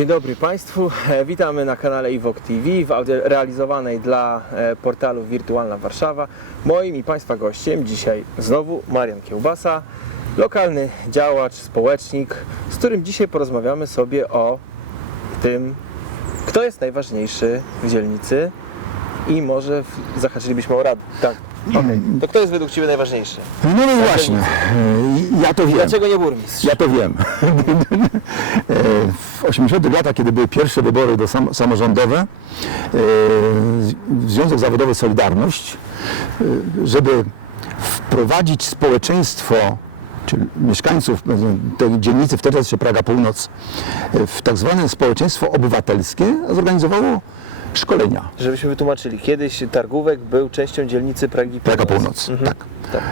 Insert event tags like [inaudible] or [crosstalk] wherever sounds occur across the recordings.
Dzień dobry Państwu, E, witamy na kanale Iwok TV w audio realizowanej dla e, portalu Wirtualna Warszawa. Moim i Państwa gościem dzisiaj znowu Marian Kiełbasa, lokalny działacz, społecznik, z którym dzisiaj porozmawiamy sobie o tym, kto jest najważniejszy w dzielnicy i może zahaczylibyśmy o radę. Tak, okej. To kto jest według Ciebie najważniejszy? No no właśnie, ja to wiem. Dlaczego nie burmistrz? Ja to wiem. W 80 latach, kiedy były pierwsze wybory do sam, samorządowe, e, Związek Zawodowy Solidarność, e, żeby wprowadzić społeczeństwo, czyli mieszkańców e, tej dzielnicy, wtedy jeszcze Praga Północ, e, w tak zwane społeczeństwo obywatelskie, zorganizowało szkolenia. Żebyśmy wytłumaczyli, kiedyś Targówek był częścią dzielnicy Pragi Praga Północ. Północ, tak. tak.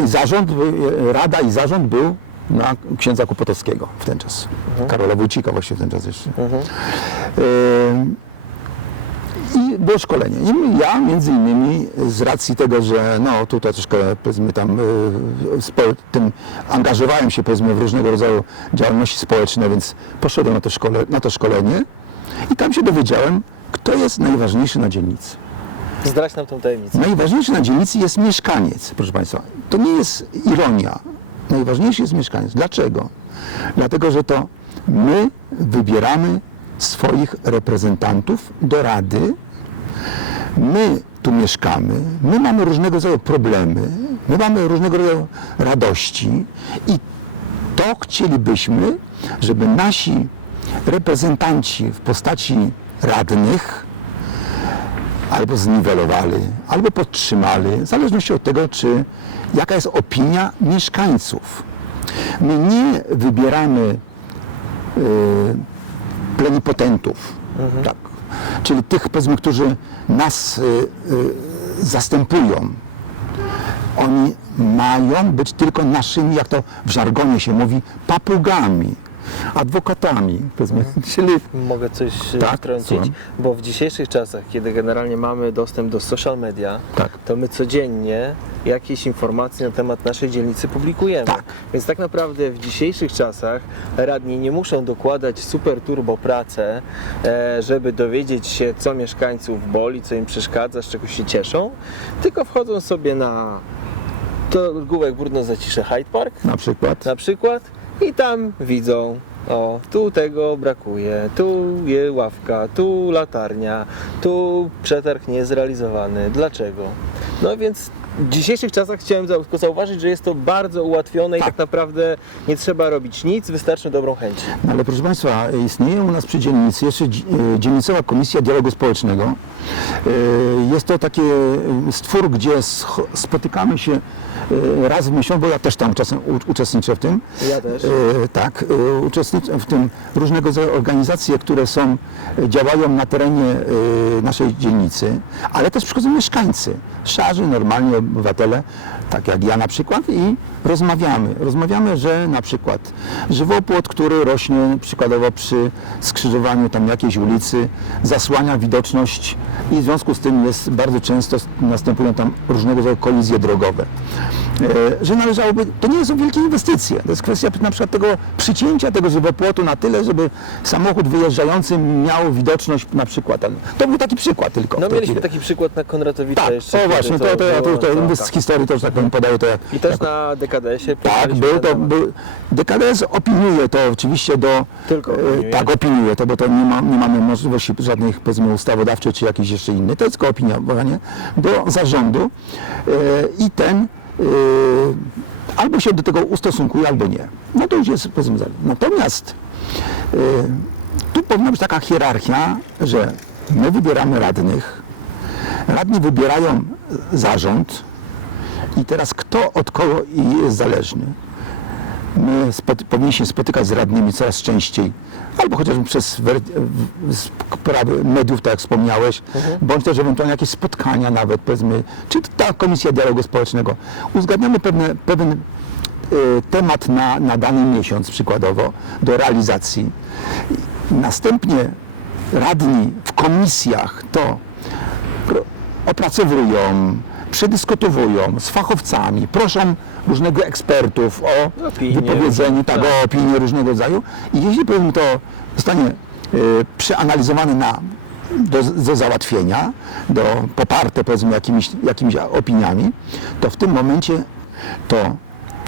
E, I zarząd, e, rada i zarząd był na księdza Kupotowskiego w ten czas. Karola Wójcika właśnie w ten czas jeszcze. E, I było szkolenie. I ja między innymi z racji tego, że no tutaj troszkę powiedzmy tam tym angażowałem się powiedzmy w różnego rodzaju działalności społeczne, więc poszedłem na to, szkole, na to szkolenie i tam się dowiedziałem, kto jest najważniejszy na dzielnicy. Zdrać nam tą tajemnicę. Najważniejszy na dzielnicy jest mieszkaniec, proszę Państwa. To nie jest ironia. Najważniejszy jest mieszkaniec. Dlaczego? Dlatego, że to my wybieramy swoich reprezentantów do rady. My tu mieszkamy, my mamy różnego rodzaju problemy, my mamy różnego rodzaju radości i to chcielibyśmy, żeby nasi reprezentanci w postaci radnych albo zniwelowali, albo podtrzymali, w zależności od tego, czy jaka jest opinia mieszkańców. My nie wybieramy y, plenipotentów, tak, czyli tych, powiedzmy, którzy nas y, y, zastępują. Oni mają być tylko naszymi, jak to w żargonie się mówi, papugami, adwokatami, powiedzmy, czyli Mogę coś e, Tak, wtrącić, słucham. bo w dzisiejszych czasach, kiedy generalnie mamy dostęp do social media, Tak. to my codziennie jakieś informacje na temat naszej dzielnicy publikujemy. Tak. Więc tak naprawdę w dzisiejszych czasach radni nie muszą dokładać super turbo pracę, e, żeby dowiedzieć się, co mieszkańców boli, co im przeszkadza, z czego się cieszą, tylko wchodzą sobie na Targówek Brudno Zacisze Hyde Park, na przykład na przykład i tam widzą o, tu tego brakuje, tu jest ławka, tu latarnia, tu przetarg nie jest zrealizowany. Dlaczego? No więc w dzisiejszych czasach chciałem zauważyć, że jest to bardzo ułatwione i tak naprawdę nie trzeba robić nic, wystarczy dobrą chęć. Ale proszę Państwa, istnieje u nas przy dzielnicy jeszcze e, Dzielnicowa Komisja Dialogu Społecznego. E, Jest to taki e, stwór, gdzie spotykamy się raz w miesiącu, bo ja też tam czasem uczestniczę w tym. Ja też. E, Tak, e, uczestniczę w tym różnego rodzaju organizacje, które są, działają na terenie naszej dzielnicy, ale też przychodzą mieszkańcy, szarzy, normalni obywatele, tak jak ja na przykład i rozmawiamy. Rozmawiamy, że na przykład żywopłot, który rośnie przykładowo przy skrzyżowaniu tam jakiejś ulicy, zasłania widoczność i w związku z tym jest bardzo często następują tam różnego rodzaju kolizje drogowe. E, Że należałoby, to nie są wielkie inwestycje, to jest kwestia na przykład tego przycięcia tego żywopłotu na tyle, żeby samochód wyjeżdżający miał widoczność na przykład. To był taki przykład tylko. No mieliśmy taki przykład na Konratowicza Tak, jeszcze. o właśnie, to, to, to, to, tak, z tak. historii to, że tak powiem, podaję to I też na DKDS-ie tak, był to, był, DKDS opiniuje to oczywiście do... Tylko e, opiniuje. Tak, opiniuje to, bo to nie, ma, nie mamy możliwości żadnych, powiedzmy, ustawodawczych czy jakiś jeszcze inny. To jest tylko opinia, nie? do zarządu e, i ten albo się do tego ustosunkuje, albo nie. No to już jest, za- natomiast e, tu powinna być taka hierarchia, że my wybieramy radnych, radni wybierają zarząd. I teraz kto od kogo jest zależny my spoty- powinniśmy się spotykać z radnymi coraz częściej, albo chociażby przez wer- w- z- prawy mediów, tak jak wspomniałeś, bądź też ewentualnie jakieś spotkania nawet, powiedzmy, czy ta Komisja Dialogu Społecznego. Uzgadniamy pewne, pewien e, temat na, na dany miesiąc przykładowo do realizacji. Następnie radni w komisjach to opracowują, przedyskutowują z fachowcami, proszą różnego ekspertów o Opinie wypowiedzenie, tak, tak. o opinie różnego rodzaju i jeśli powiedzmy to zostanie e, przeanalizowany na, do, do załatwienia, do, poparte powiedzmy jakimiś, jakimiś opiniami, to w tym momencie to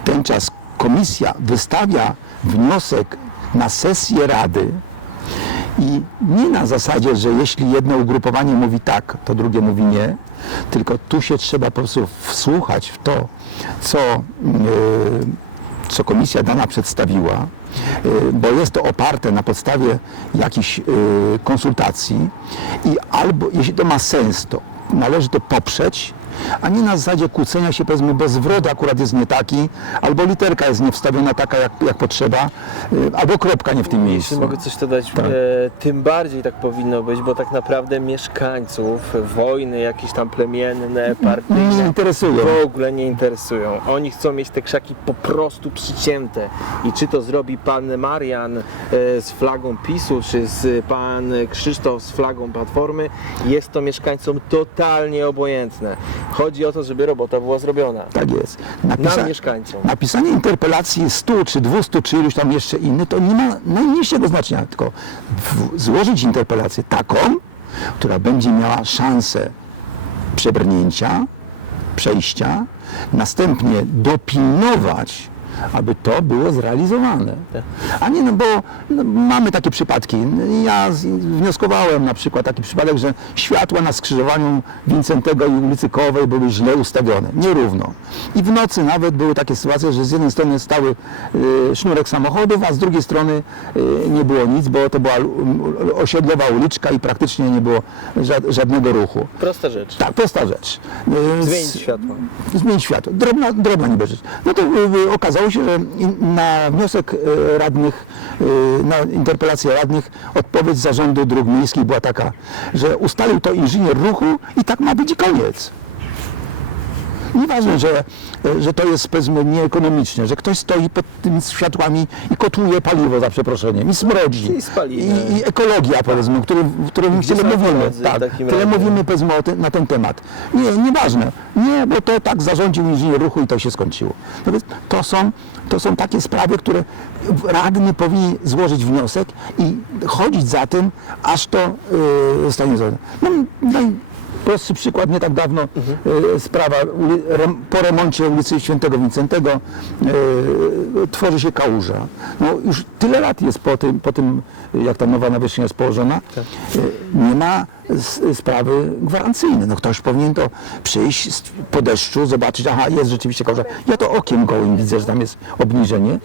ten czas komisja wystawia wniosek na sesję Rady i nie na zasadzie, że jeśli jedno ugrupowanie mówi tak, to drugie mówi nie, tylko tu się trzeba po prostu wsłuchać w to, co, yy, co komisja dana przedstawiła, yy, bo jest to oparte na podstawie jakichś yy, konsultacji i albo, jeśli to ma sens, to należy to poprzeć, a nie na zasadzie kłócenia się, powiedzmy, bo zwrot akurat jest nie taki, albo literka jest nie wstawiona taka, jak, jak potrzeba, yy, albo kropka nie w tym Jeśli miejscu. mogę coś dodać, Tak. e, tym bardziej tak powinno być, bo tak naprawdę mieszkańców wojny jakieś tam plemienne, Nie partyjne interesują. w ogóle nie interesują. Oni chcą mieć te krzaki po prostu przycięte. I czy to zrobi pan Marian e, z flagą PiSu, czy z pan Krzysztof z flagą Platformy, jest to mieszkańcom totalnie obojętne. Chodzi o to, żeby robota była zrobiona. Tak jest. Napisa- mieszkańcom. napisanie interpelacji 100 czy 200 czy iluś tam jeszcze inny, to nie ma najmniejszego znaczenia, tylko złożyć interpelację taką, która będzie miała szansę przebrnięcia, przejścia, następnie dopilnować, aby to było zrealizowane. A nie, no bo no, mamy takie przypadki. Ja z- wnioskowałem na przykład taki przypadek, że światła na skrzyżowaniu Wincentego i ulicy Kołowej były źle ustawione, nierówno. I w nocy nawet były takie sytuacje, że z jednej strony stały y, sznurek samochodów, a z drugiej strony y, nie było nic, bo to była lu- osiedlowa uliczka i praktycznie nie było ża- żadnego ruchu. Prosta rzecz. Tak, prosta rzecz. Y, Zmienić światło. zmienić światło. Drobna, drobna niby rzecz. No to y, y, okazało się, że na wniosek y, radnych, y, na interpelację radnych odpowiedź zarządu dróg miejskich była taka, że ustalił to inżynier ruchu i tak ma być koniec. Nieważne, że, że to jest powiedzmy nieekonomiczne, że ktoś stoi pod tymi światłami i kotłuje paliwo za przeproszeniem i smrodzi. I spaliny. I, i ekologia powiedzmy, o którym Gdzie tyle są mówimy. pieniądze w Tak, takim tyle razie? mówimy powiedzmy o na ten temat. Nie, nieważne. Nie, bo to tak zarządził inżynier ruchu i to się skończyło. No więc to są, to są takie sprawy, które radny powinien złożyć wniosek i chodzić za tym, aż to yy, zostanie zrobione. No, daj prostszy przykład, nie tak dawno yy, sprawa uli, rem, po remoncie ulicy Świętego Wincentego yy, tworzy się kałuża. No już tyle lat jest po tym, po tym jak ta nowa nawierzchnia jest położona, yy, nie ma sprawy gwarancyjnej. No ktoś powinien to przyjść po deszczu, zobaczyć, aha, jest rzeczywiście kałuża. Ja to okiem gołym widzę, że tam jest obniżenie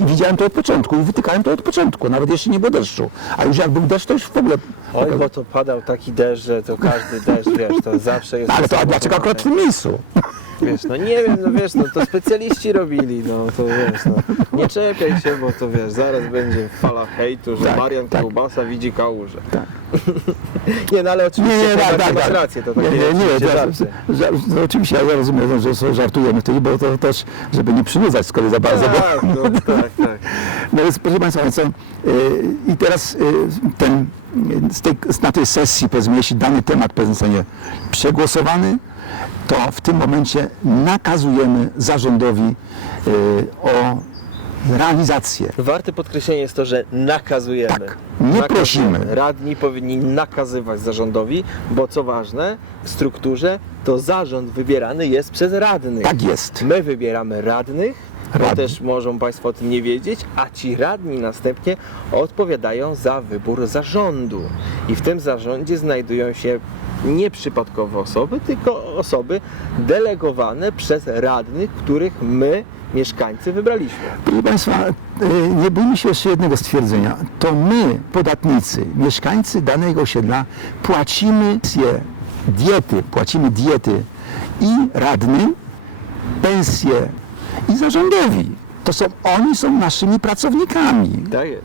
i widziałem to od początku i wytykałem to od początku, nawet jeszcze nie było deszczu. A już jak był deszcz, to już w ogóle... Oj, bo to padał taki deszcz, że to każdy deszcz, wiesz, to [laughs] zawsze jest... No, ale to a dlaczego akurat w tym miejscu? Wiesz, no nie wiem, no wiesz, no to specjaliści robili, no to wiesz, no. Nie czepiaj się, bo to wiesz, zaraz będzie fala hejtu, że Tak, Marian tak. Kiełbasa widzi kałużę. Tak. Nie, no ale oczywiście Nie, nie, tak, tak, tak. rację, to nie, takie nie, nie, oczywiście to, żarty. oczywiście ja rozumiem, że sobie żartujemy wtedy, bo to też, żeby nie przynudzać z kolei za bardzo. Bo, Tak, no, tak, tak. [laughs] no więc proszę Państwa, więc, y, i teraz y, ten, z tej, na tej sesji, powiedzmy, jeśli dany temat zostanie przegłosowany, to w tym momencie nakazujemy zarządowi y, o realizację. Warte podkreślenia jest to, że nakazujemy. Tak, nie prosimy. Radni powinni nakazywać zarządowi, bo co ważne, w strukturze to zarząd wybierany jest przez radnych. Tak jest. My wybieramy radnych, bo Radni. też mogą Państwo o tym nie wiedzieć, a ci radni następnie odpowiadają za wybór zarządu. I w tym zarządzie znajdują się nieprzypadkowe osoby, tylko osoby delegowane przez radnych, których my, mieszkańcy, wybraliśmy. Proszę Państwa, y, nie bójmy się jeszcze jednego stwierdzenia. To my, podatnicy, mieszkańcy danego osiedla, płacimy diety, płacimy diety i radnym, pensje i zarządowi. To są, oni są naszymi pracownikami. Tak jest.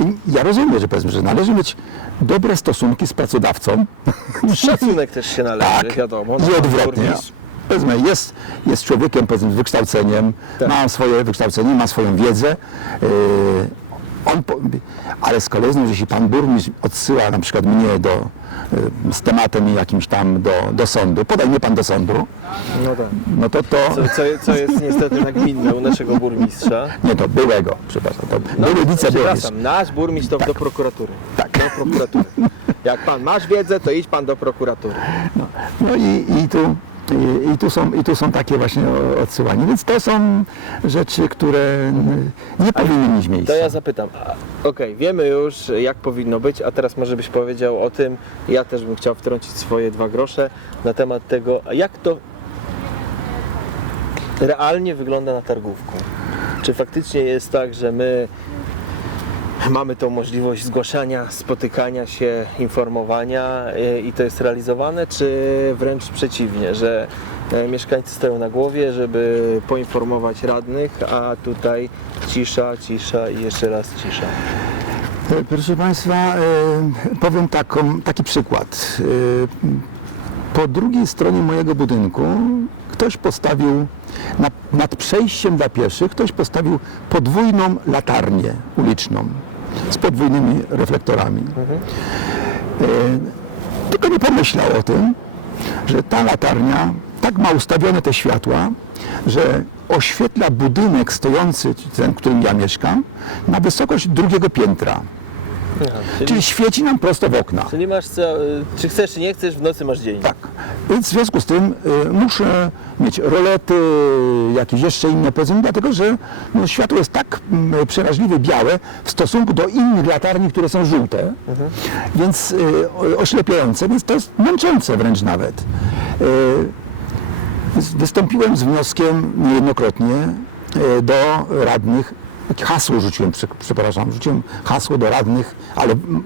I ja rozumiem, że powiedzmy, że należy mieć dobre stosunki z pracodawcą. [laughs] Szacunek też się należy, Tak, wiadomo. i no, odwrotnie. burmistrz. Powiedzmy, jest, jest człowiekiem powiedzmy, z wykształceniem, Tak. ma swoje wykształcenie, ma swoją wiedzę. Yy, on po, ale z kolei, jeśli pan burmistrz odsyła na przykład mnie do, y, z tematem jakimś tam do, do sądu, podaj mnie pan do sądu, No tak. no to to, Co, co, co jest niestety nagminne u naszego burmistrza. nie to byłego, przepraszam, to No, były wiceburmistrz. przepraszam, nasz burmistrz to do prokuratury. Tak. Do prokuratury. Jak pan masz wiedzę, to idź pan do prokuratury. No i, i, tu, i, i, tu są, i tu są takie właśnie odsyłania. Więc to są rzeczy, które nie powinny mieć miejsca. To ja zapytam. Okej, wiemy już jak powinno być, a teraz może byś powiedział o tym, ja też bym chciał wtrącić swoje dwa grosze na temat tego, jak to realnie wygląda na targówku. Czy faktycznie jest tak, że my mamy tą możliwość zgłaszania, spotykania się, informowania e, i to jest realizowane, czy wręcz przeciwnie, że e, mieszkańcy stoją na głowie, żeby poinformować radnych, a tutaj cisza, cisza i jeszcze raz cisza. E, Proszę Państwa, powiem taką, taki przykład. Po drugiej stronie mojego budynku ktoś postawił na, nad przejściem dla pieszych, ktoś postawił podwójną latarnię uliczną z podwójnymi reflektorami. E, Tylko nie pomyślał o tym, że ta latarnia tak ma ustawione te światła, że oświetla budynek stojący, ten, w którym ja mieszkam, na wysokość drugiego piętra. Czyli, Czyli świeci nam prosto w okna. czyli masz co, czy chcesz, czy nie chcesz, w nocy masz dzień. Tak. Więc w związku z tym y, muszę mieć rolety, jakieś jeszcze inne powiedzmy, dlatego że no, światło jest tak mm, przeraźliwie białe w stosunku do innych latarni, które są żółte, więc y, oślepiające, więc to jest męczące wręcz nawet. Y, wys- Wystąpiłem z wnioskiem niejednokrotnie y, do radnych, hasło rzuciłem, prze- przepraszam, rzuciłem hasło do radnych, ale mm,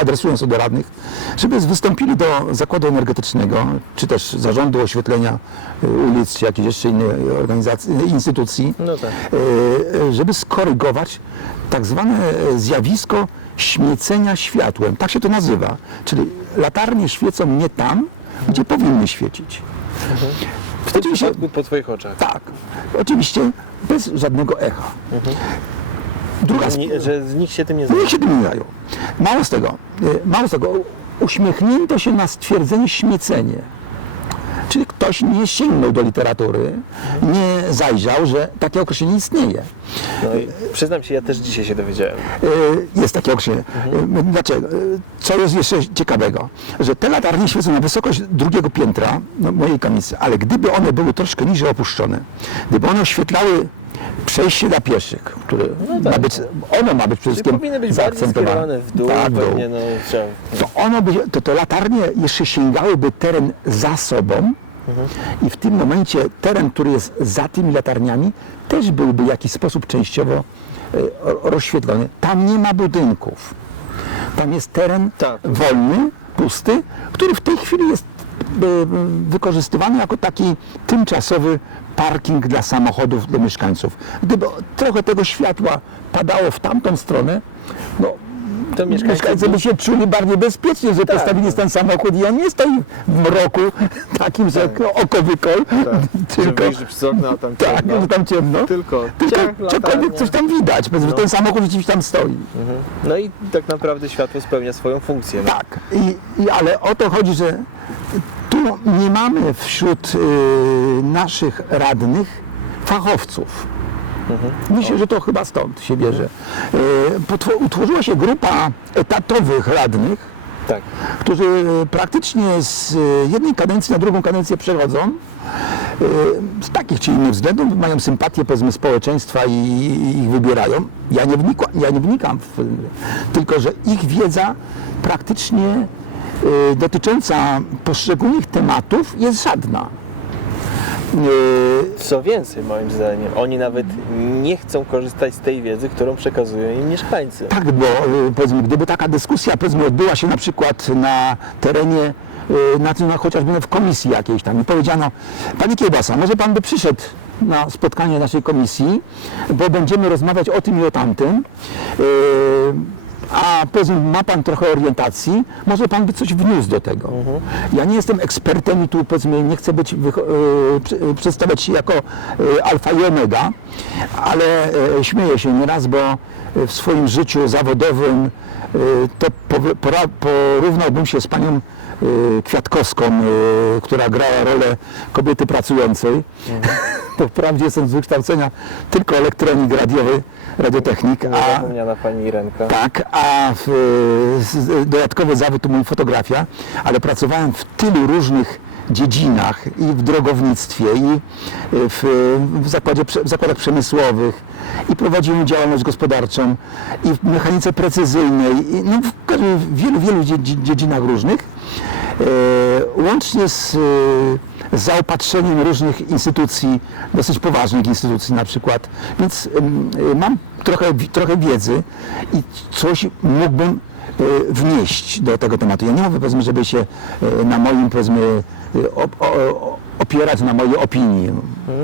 adresując to do radnych, żeby wystąpili do zakładu energetycznego, czy też zarządu oświetlenia y, ulic, czy jakiejś jeszcze innej organizacji, instytucji, No tak. y, żeby skorygować tak zwane zjawisko śmiecenia światłem. Tak się to nazywa. Czyli latarnie świecą nie tam, gdzie powinny świecić. W tym Oczywiście- przypadku po twoich oczach. Tak. Oczywiście bez żadnego echa. Druga sp- Nie, że z nikt się tym nie zajmuje. niech się tym nie dają. Mało z tego, y, mało z tego, uśmiechnięto się na stwierdzenie śmiecenie. Czyli ktoś nie sięgnął do literatury, nie zajrzał, że takie określenie istnieje. No i przyznam się, ja też dzisiaj się dowiedziałem. Y, Jest takie określenie. Y, Dlaczego? Y, Co jest jeszcze ciekawego? Że te latarnie świecą na wysokość drugiego piętra no, mojej kamienicy, ale gdyby one były troszkę niżej opuszczone, gdyby one oświetlały przejście dla pieszych, które ma być, ono ma być przede No wszystkim powinny być bardziej zaakcentowane. w dół, Tak, dół. pewnie no to ono by, to, to latarnie jeszcze sięgałyby teren za sobą i w tym momencie teren, który jest za tymi latarniami, też byłby w jakiś sposób częściowo e, rozświetlony. Tam nie ma budynków. Tam jest teren Tak. wolny, pusty, który w tej chwili jest e, wykorzystywany jako taki tymczasowy parking dla samochodów, dla mieszkańców. Gdyby trochę tego światła padało w tamtą stronę, no To mieszkańcy mieszkańcy by się czuli bardziej bezpiecznie, że postawili ten samochód i on nie stoi w mroku [laughs] takim, że oko wykol, tylko Że przez okno, a tam tak, ciemno. że tam ciemno. Tylko Tylko ciach, cokolwiek latarnia. coś tam widać, powiedzmy, że ten samochód rzeczywiście tam stoi. No i tak naprawdę światło spełnia swoją funkcję. No. Tak, I, i, ale o to chodzi, że tu nie mamy wśród y, naszych radnych fachowców. Myślę, że to chyba stąd się bierze. Potwo- utworzyła się grupa etatowych radnych, Tak. którzy praktycznie z jednej kadencji na drugą kadencję przechodzą. y, Z takich czy innych względów mają sympatię powiedzmy społeczeństwa i ich wybierają. Ja nie, wnikła, ja nie wnikam w tylko że ich wiedza praktycznie dotycząca poszczególnych tematów jest żadna. Co więcej, moim zdaniem, oni nawet nie chcą korzystać z tej wiedzy, którą przekazują im mieszkańcy. Tak, bo y, powiedzmy, gdyby taka dyskusja powiedzmy odbyła się na przykład na terenie, y, na, tym, na chociażby w komisji jakiejś tam i powiedziano, Panie Kiełbasa, może Pan by przyszedł na spotkanie naszej komisji, bo będziemy rozmawiać o tym i o tamtym. y, a powiedzmy ma Pan trochę orientacji, może Pan by coś wniósł do tego. Ja nie jestem ekspertem i tu powiedzmy nie chcę być, e, przedstawiać się jako e, alfa i omega, ale śmieję się nieraz, bo w swoim życiu zawodowym to porównałbym się z Panią Kwiatkowską, e, która grała rolę kobiety pracującej. [laughs] To wprawdzie jestem z wykształcenia tylko elektronik radiowy, radiotechnik, a Zapomniana pani Irenka. tak, a w, dodatkowy zawód to mój fotografia, ale pracowałem w tylu różnych dziedzinach i w drogownictwie, i w, w, zakładzie, w zakładach przemysłowych, i prowadziłem działalność gospodarczą, i w mechanice precyzyjnej, i no, w wielu, wielu dzie- dzie- dziedzinach różnych, e, łącznie z, e, zaopatrzeniem różnych instytucji, dosyć poważnych instytucji na przykład. Więc e, mam trochę, trochę wiedzy i coś mógłbym e, wnieść do tego tematu. Ja nie mówię, powiedzmy, żeby się e, na moim, powiedzmy, o, opierać na mojej opinii.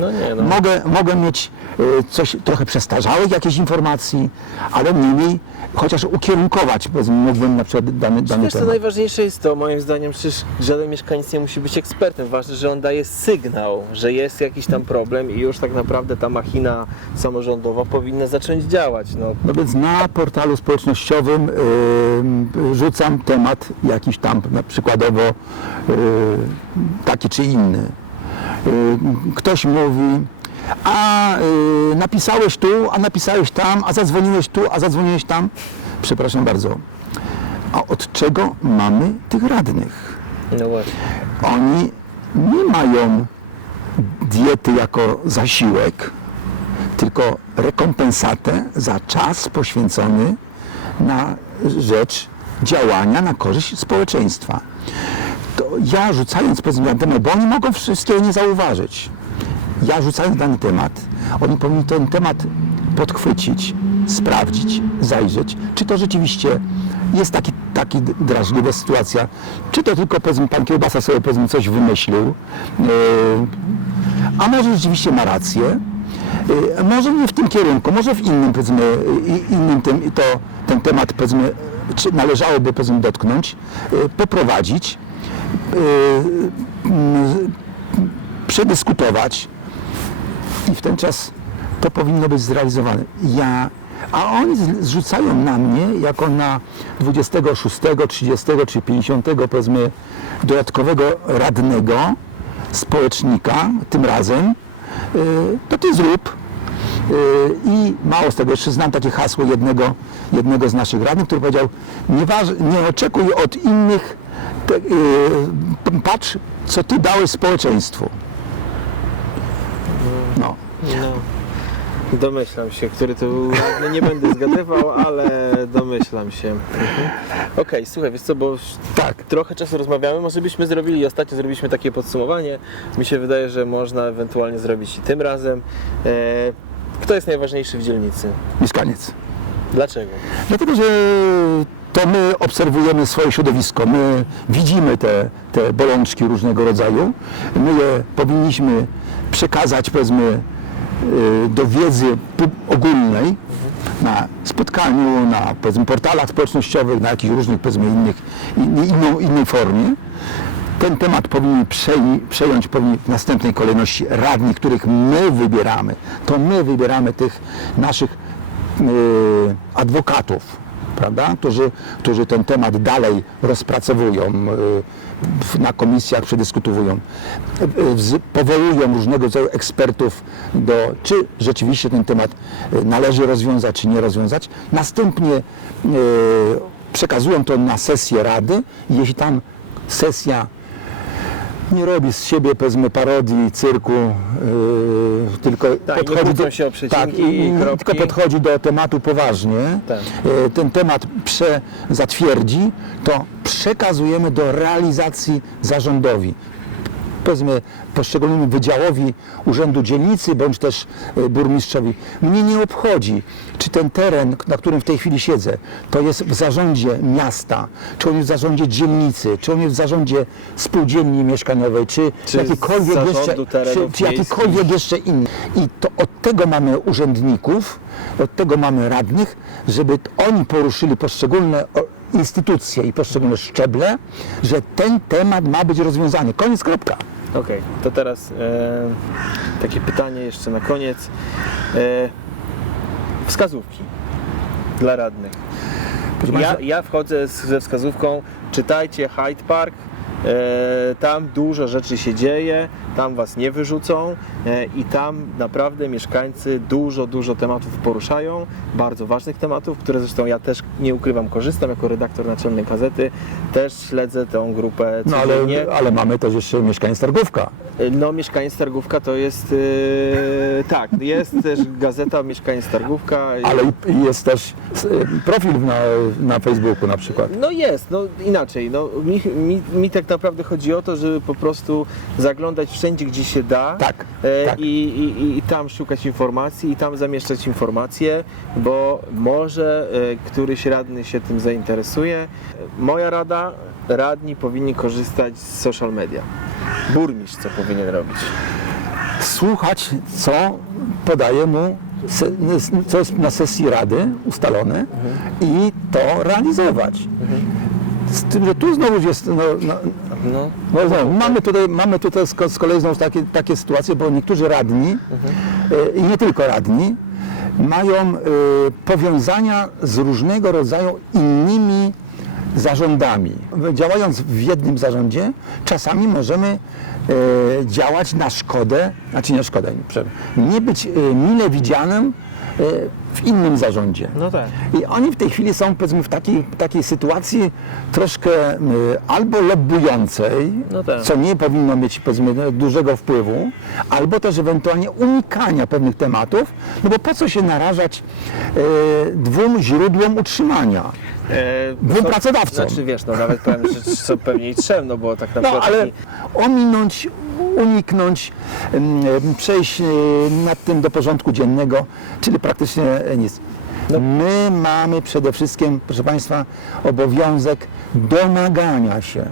No nie no. Mogę, mogę mieć e, coś trochę przestarzałych jakichś informacji, ale niemniej chociaż ukierunkować, mógłbym na przykład dany, dany Wiesz co, temat. najważniejsze jest to, moim zdaniem, przecież żaden mieszkaniec nie musi być ekspertem. Ważne, że on daje sygnał, że jest jakiś tam problem i już tak naprawdę ta machina samorządowa powinna zacząć działać. No, No więc na portalu społecznościowym y, rzucam temat jakiś tam, na przykładowo y, taki czy inny. Y, ktoś mówi, a y, napisałeś tu, a napisałeś tam, a zadzwoniłeś tu, a zadzwoniłeś tam. Przepraszam bardzo. A od czego mamy tych radnych? no właśnie. Oni nie mają diety jako zasiłek, tylko rekompensatę za czas poświęcony na rzecz działania na korzyść społeczeństwa. To ja rzucając powiedzmy temat, bo oni mogą wszystkiego nie zauważyć. Ja rzucając dany temat, oni powinni ten temat podchwycić, sprawdzić, zajrzeć, czy to rzeczywiście jest taki, taki drażliwa sytuacja, czy to tylko powiedzmy pan Kiełbasa sobie powiedzmy coś wymyślił, yy, a może rzeczywiście ma rację, yy, może nie w tym kierunku, może w innym powiedzmy, innym tym, to ten temat powiedzmy, czy należałoby powiedzmy dotknąć, yy, poprowadzić, przedyskutować i w ten czas to powinno być zrealizowane. Ja, a oni zrzucają na mnie jako na 26, 30 czy 50 powiedzmy dodatkowego radnego, społecznika tym razem, y, to ty zrób. Y, I mało z tego, jeszcze znam takie hasło jednego, jednego z naszych radnych, który powiedział, nie, waż, nie oczekuj od innych, te, y, p- patrz, co ty dałeś społeczeństwu. No. No. Domyślam się, który to był nie będę zgadywał, ale domyślam się. Mhm. Okej, słuchaj, wiesz co, bo Tak. trochę czasu rozmawiamy, może byśmy zrobili, ostatnio zrobiliśmy takie podsumowanie, mi się wydaje, że można ewentualnie zrobić i tym razem. E, kto jest najważniejszy w dzielnicy? Mieszkaniec. Dlaczego? Dlatego, że to my obserwujemy swoje środowisko, my widzimy te, te bolączki różnego rodzaju, my je powinniśmy przekazać, powiedzmy, y, do wiedzy ogólnej, na spotkaniu, na powiedzmy, portalach społecznościowych, na jakichś różnych powiedzmy, innych, innej formie. Ten temat powinni przej- przejąć powinni w następnej kolejności radni, których my wybieramy. To my wybieramy tych naszych y, adwokatów, prawda? Którzy, którzy ten temat dalej rozpracowują, y, na komisjach przedyskutowują, y, powołują różnego rodzaju ekspertów do, czy rzeczywiście ten temat y, należy rozwiązać, czy nie rozwiązać. Następnie przekazują to na sesję rady i jeśli tam sesja nie robi z siebie powiedzmy parodii, cyrku, yy, tylko Tak, kłócą do, się o tak, i i, tylko podchodzi do tematu poważnie, Tak. yy, ten temat prze, zatwierdzi, to przekazujemy do realizacji zarządowi. powiedzmy poszczególnemu wydziałowi urzędu dzielnicy bądź też e, burmistrzowi. Mnie nie obchodzi, czy ten teren, na którym w tej chwili siedzę, to jest w zarządzie miasta, czy on jest w zarządzie dzielnicy, czy on jest w zarządzie spółdzielni mieszkaniowej, czy, Czy jakikolwiek jeszcze, czy, czy jakikolwiek jeszcze inny. I to od tego mamy urzędników, od tego mamy radnych, żeby oni poruszyli poszczególne instytucje i poszczególne szczeble, że ten temat ma być rozwiązany. Koniec, kropka. Okej, to teraz e, takie pytanie jeszcze na koniec. E, wskazówki dla radnych. Ja, ja wchodzę z, ze wskazówką, czytajcie Hyde Park, e, tam dużo rzeczy się dzieje, tam was nie wyrzucą e, i tam naprawdę mieszkańcy dużo, dużo tematów poruszają, bardzo ważnych tematów, które zresztą ja też nie ukrywam, korzystam jako redaktor naczelnej gazety, też śledzę tą grupę no ale, ale mamy też jeszcze mieszkanie Targówka. No, Mieszkanie Stargówka to jest. e, tak, jest też gazeta Mieszkanie Stargówka. Ale jest też e, profil na, na Facebooku na przykład. No jest, no inaczej. No, mi, mi, mi tak naprawdę chodzi o to, żeby po prostu zaglądać wszędzie, gdzie się da. Tak, e, tak. I, i, I tam szukać informacji i tam zamieszczać informacje, bo może e, któryś radny się tym zainteresuje. Moja rada, radni powinni korzystać z social media. Burmistrz co powinien robić? Słuchać, co podaje mu, co jest na sesji rady ustalone i to realizować. Z tym, że tu znowu jest, no, no, No, No, znowu, mamy tutaj, mamy tutaj z ko- z kolei znowu takie, takie sytuacje, bo niektórzy radni e, i nie tylko radni mają e, powiązania z różnego rodzaju innymi zarządami. Działając w jednym zarządzie, czasami możemy działać na szkodę, znaczy nie szkodę, nie być e, mile widzianym e, w innym zarządzie. no tak. I oni w tej chwili są powiedzmy w takiej, takiej sytuacji troszkę albo lobbującej, No tak. co nie powinno mieć powiedzmy dużego wpływu, albo też ewentualnie unikania pewnych tematów, no bo po co się narażać y, dwóm źródłom utrzymania? E, Dwóm są- pracodawcom. Znaczy wiesz, no nawet powiem, że [laughs] są pewnie i trzem, no bo tak No naprawdę ale taki, ominąć, uniknąć, przejść y, nad tym do porządku dziennego, czyli praktycznie nic. No. My mamy przede wszystkim, proszę Państwa, obowiązek domagania się,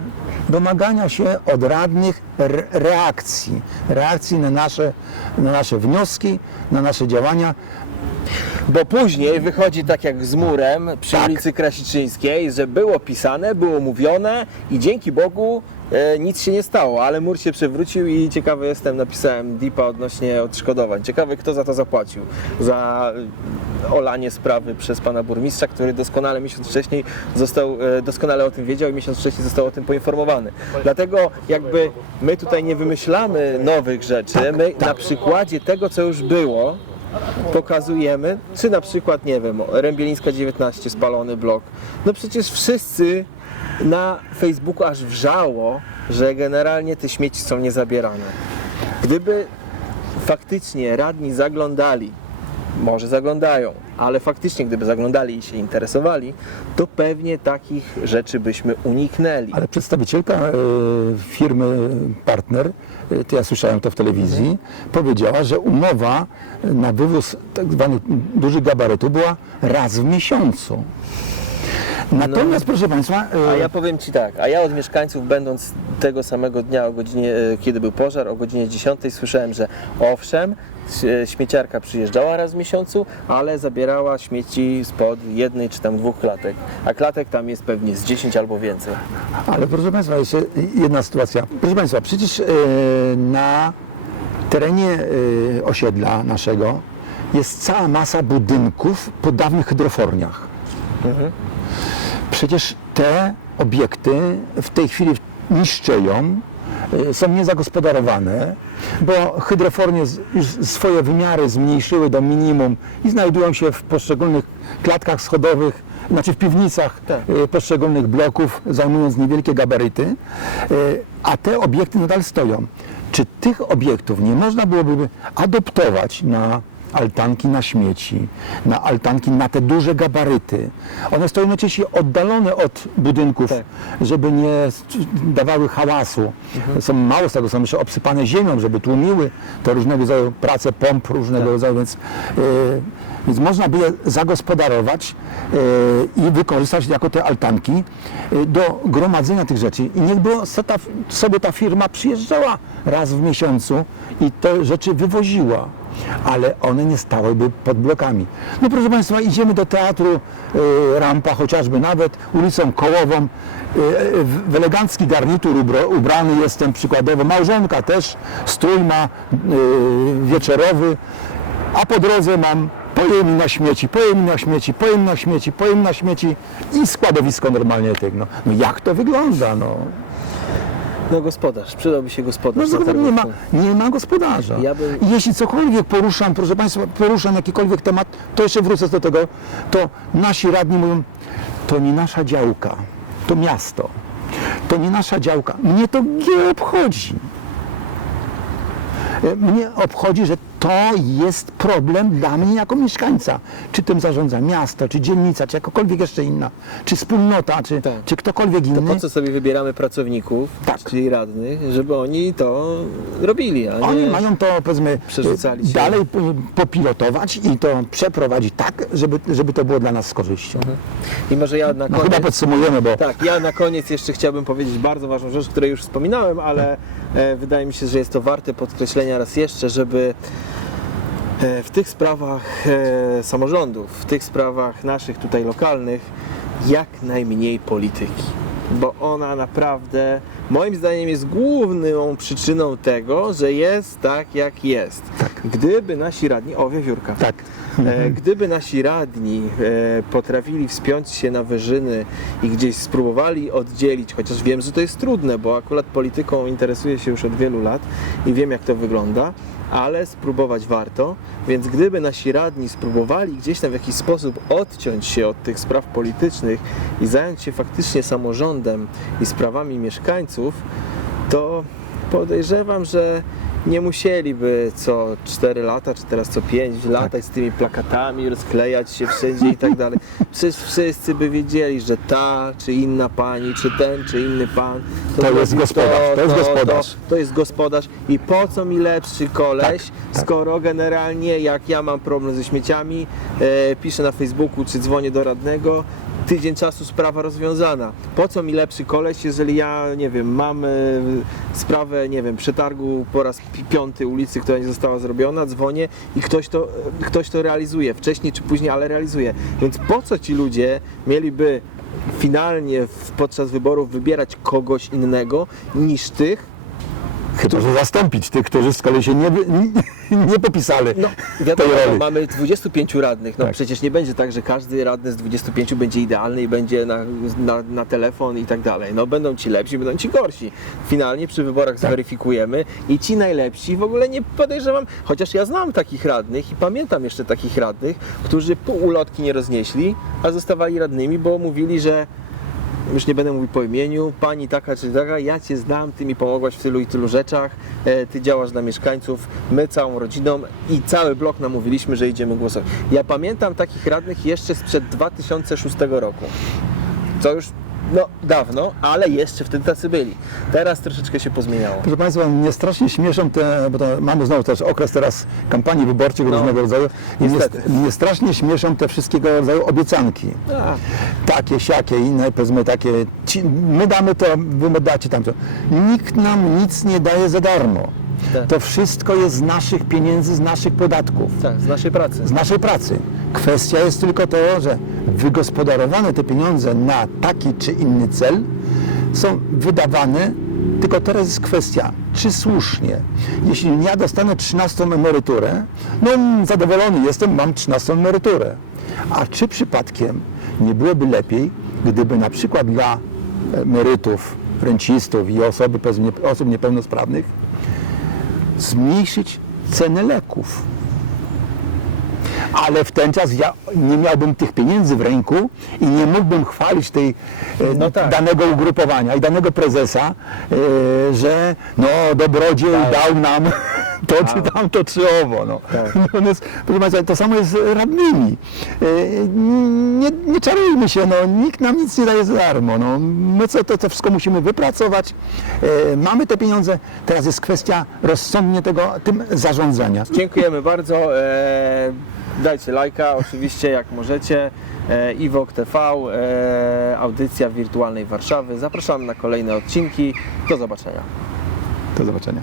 domagania się od radnych re- reakcji, reakcji na nasze, na nasze wnioski, na nasze działania. Bo później wychodzi tak jak z murem przy Tak. ulicy Krasiczyńskiej, że było pisane, było mówione i dzięki Bogu e, nic się nie stało, ale mur się przewrócił i ciekawy jestem, napisałem dipa odnośnie odszkodowań. Ciekawy kto za to zapłacił, za e, olanie sprawy przez pana burmistrza, który doskonale miesiąc wcześniej został, e, doskonale o tym wiedział i miesiąc wcześniej został o tym poinformowany. Dlatego jakby my tutaj nie wymyślamy nowych rzeczy, my na przykładzie tego co już było, pokazujemy, czy na przykład, nie wiem, Rębielińska 19, spalony blok. No przecież wszyscy na Facebooku aż wrzało, że generalnie te śmieci są niezabierane. Gdyby faktycznie radni zaglądali, może zaglądają, ale faktycznie gdyby zaglądali i się interesowali, to pewnie takich rzeczy byśmy uniknęli. Ale przedstawicielka e, firmy partner, e, to ja słyszałem to w telewizji, powiedziała, że umowa na wywóz tak zwanych dużych gabarytów była raz w miesiącu. Natomiast, proszę Państwa, e, A ja powiem Ci tak, a ja od mieszkańców będąc tego samego dnia o godzinie, kiedy był pożar, o godzinie 10 słyszałem, że owszem, śmieciarka przyjeżdżała raz w miesiącu, ale zabierała śmieci spod jednej czy tam dwóch klatek, a klatek tam jest pewnie z 10 albo więcej. Ale proszę Państwa, jeszcze jedna sytuacja. Proszę Państwa, przecież e, na terenie e, osiedla naszego jest cała masa budynków po dawnych hydroforniach. Przecież te obiekty w tej chwili niszczeją, e, są niezagospodarowane, bo hydrofornie już swoje wymiary zmniejszyły do minimum i znajdują się w poszczególnych klatkach schodowych, znaczy w piwnicach Tak. e, poszczególnych bloków, zajmując niewielkie gabaryty, e, a te obiekty nadal stoją. Czy tych obiektów nie można byłoby adoptować na altanki na śmieci, na altanki na te duże gabaryty. One stoją najczęściej oddalone od budynków, Tak. żeby nie dawały hałasu. Są mało z tego, są jeszcze obsypane ziemią, żeby tłumiły te różnego rodzaju prace pomp różnego rodzaju, więc, yy, więc można by je zagospodarować yy, i wykorzystać jako te altanki yy, do gromadzenia tych rzeczy. I niech by sobie ta firma przyjeżdżała raz w miesiącu i te rzeczy wywoziła. Ale one nie stałyby pod blokami. No proszę Państwa, idziemy do teatru yy, Rampa, chociażby nawet ulicą Kołową. Yy, w- elegancki garnitur ubrany jestem przykładowo. Małżonka też, strój ma yy, wieczorowy, a po drodze mam pojemnik na śmieci, pojemnik na śmieci, pojemnik na śmieci, pojemnik na śmieci i składowisko normalnie tych. No, no jak to wygląda? No, No gospodarz, przydałby się no gospodarz. na nie, ma, nie ma gospodarza. Ja bym- Jeśli cokolwiek poruszam, proszę Państwa, poruszam jakikolwiek temat, to jeszcze wrócę do tego, to nasi radni mówią, to nie nasza działka, to miasto. To nie nasza działka. Mnie to nie obchodzi. E, Mnie obchodzi, że to jest problem dla mnie jako mieszkańca. Czy tym zarządza miasto, czy dzielnica, czy jakakolwiek jeszcze inna, czy wspólnota, czy, Tak. czy ktokolwiek inny. To po co sobie wybieramy pracowników, Tak. czyli radnych, żeby oni to robili, a nie... Oni mają to powiedzmy Przerzucali się. dalej p- popilotować i to przeprowadzić tak, żeby, żeby to było dla nas z korzyścią. I może ja na No koniec... chyba podsumujemy, bo Tak, ja na koniec jeszcze chciałbym powiedzieć bardzo ważną rzecz, której już wspominałem, ale e, wydaje mi się, że jest to warte podkreślenia raz jeszcze, żeby e, w tych sprawach e, samorządów, w tych sprawach naszych tutaj lokalnych, jak najmniej polityki. Bo ona naprawdę, moim zdaniem, jest główną przyczyną tego, że jest tak, jak jest. Gdyby nasi radni, o wiewiórka, tak. E, Gdyby nasi radni e, potrafili wspiąć się na wyżyny i gdzieś spróbowali oddzielić, chociaż wiem, że to jest trudne, bo akurat polityką interesuję się już od wielu lat i wiem, jak to wygląda, ale spróbować warto. Więc gdyby nasi radni spróbowali gdzieś tam w jakiś sposób odciąć się od tych spraw politycznych i zająć się faktycznie samorządem i sprawami mieszkańców, to podejrzewam, że nie musieliby co 4 lata, czy teraz co 5 latać z tymi plakatami, rozklejać się wszędzie i tak dalej. Przecież wszyscy by wiedzieli, że ta, czy inna pani, czy ten, czy inny pan To zrobi jest gospodarz, to jest gospodarz. To, to jest gospodarz i po co mi lepszy koleś, tak. skoro generalnie jak ja mam problem ze śmieciami, e, piszę na Facebooku, czy dzwonię do radnego, tydzień czasu sprawa rozwiązana. Po co mi lepszy koleś, jeżeli ja, nie wiem, mam e, sprawę, nie wiem, przetargu po raz pi- piąty ulicy, która nie została zrobiona, dzwonię i ktoś to, e, ktoś to realizuje, wcześniej czy później, ale realizuje. Więc po co ci ludzie mieliby finalnie podczas wyborów wybierać kogoś innego niż tych, Chyba, że zastąpić tych, którzy z kolei się nie, nie, nie popisali No, wiadomo, no, mamy 25 radnych. No Tak. przecież nie będzie tak, że każdy radny z 25 będzie idealny i będzie na, na, na telefon i tak dalej. No będą ci lepsi, będą ci gorsi. Finalnie przy wyborach Tak. zweryfikujemy i ci najlepsi w ogóle nie podejrzewam, chociaż ja znam takich radnych i pamiętam jeszcze takich radnych, którzy pół ulotki nie roznieśli, a zostawali radnymi, bo mówili, że już nie będę mówił po imieniu, pani taka czy taka, ja Cię znam, Ty mi pomogłaś w tylu i tylu rzeczach, e, Ty działasz dla mieszkańców, my całą rodziną i cały blok namówiliśmy, że idziemy głosować. Ja pamiętam takich radnych jeszcze sprzed 2006 roku. Co już no dawno, ale jeszcze wtedy tacy byli. Teraz troszeczkę się pozmieniało. Proszę Państwa, mnie strasznie śmieszą te, bo to mamy znowu też okres teraz kampanii wyborczych różnego rodzaju i mnie, mnie strasznie śmieszą te wszystkiego rodzaju obiecanki. A, Takie, siakie, inne, powiedzmy takie, ci, my damy to, wy dacie tamto. Nikt nam nic nie daje za darmo. Tak. To wszystko jest z naszych pieniędzy, z naszych podatków. tak, z naszej pracy. z naszej pracy. Kwestia jest tylko to, że wygospodarowane te pieniądze na taki czy inny cel są wydawane, tylko teraz jest kwestia, czy słusznie. Jeśli ja dostanę 13 emeryturę, no zadowolony jestem, mam 13 emeryturę. A czy przypadkiem nie byłoby lepiej, gdyby na przykład dla emerytów, rencistów i osoby, osób niepełnosprawnych zmniejszyć cenę leków? ale w ten czas ja nie miałbym tych pieniędzy w ręku i nie mógłbym chwalić tej e, No tak. danego ugrupowania i danego prezesa, e, że no dobrodziej Tak. dał nam to czy tamto, czy owo. No. Tak. [laughs] Jest, proszę Państwa, to samo jest z radnymi. E, Nie, nie czarujmy się, no, nikt nam nic nie daje za darmo. No. My co, to, to wszystko musimy wypracować. E, Mamy te pieniądze, teraz jest kwestia rozsądnie tego, tym zarządzania. Dziękujemy bardzo. E, dajcie lajka, oczywiście, jak możecie. E, Iwok TV, e, audycja wirtualnej Warszawy. Zapraszamy na kolejne odcinki. Do zobaczenia. Do zobaczenia.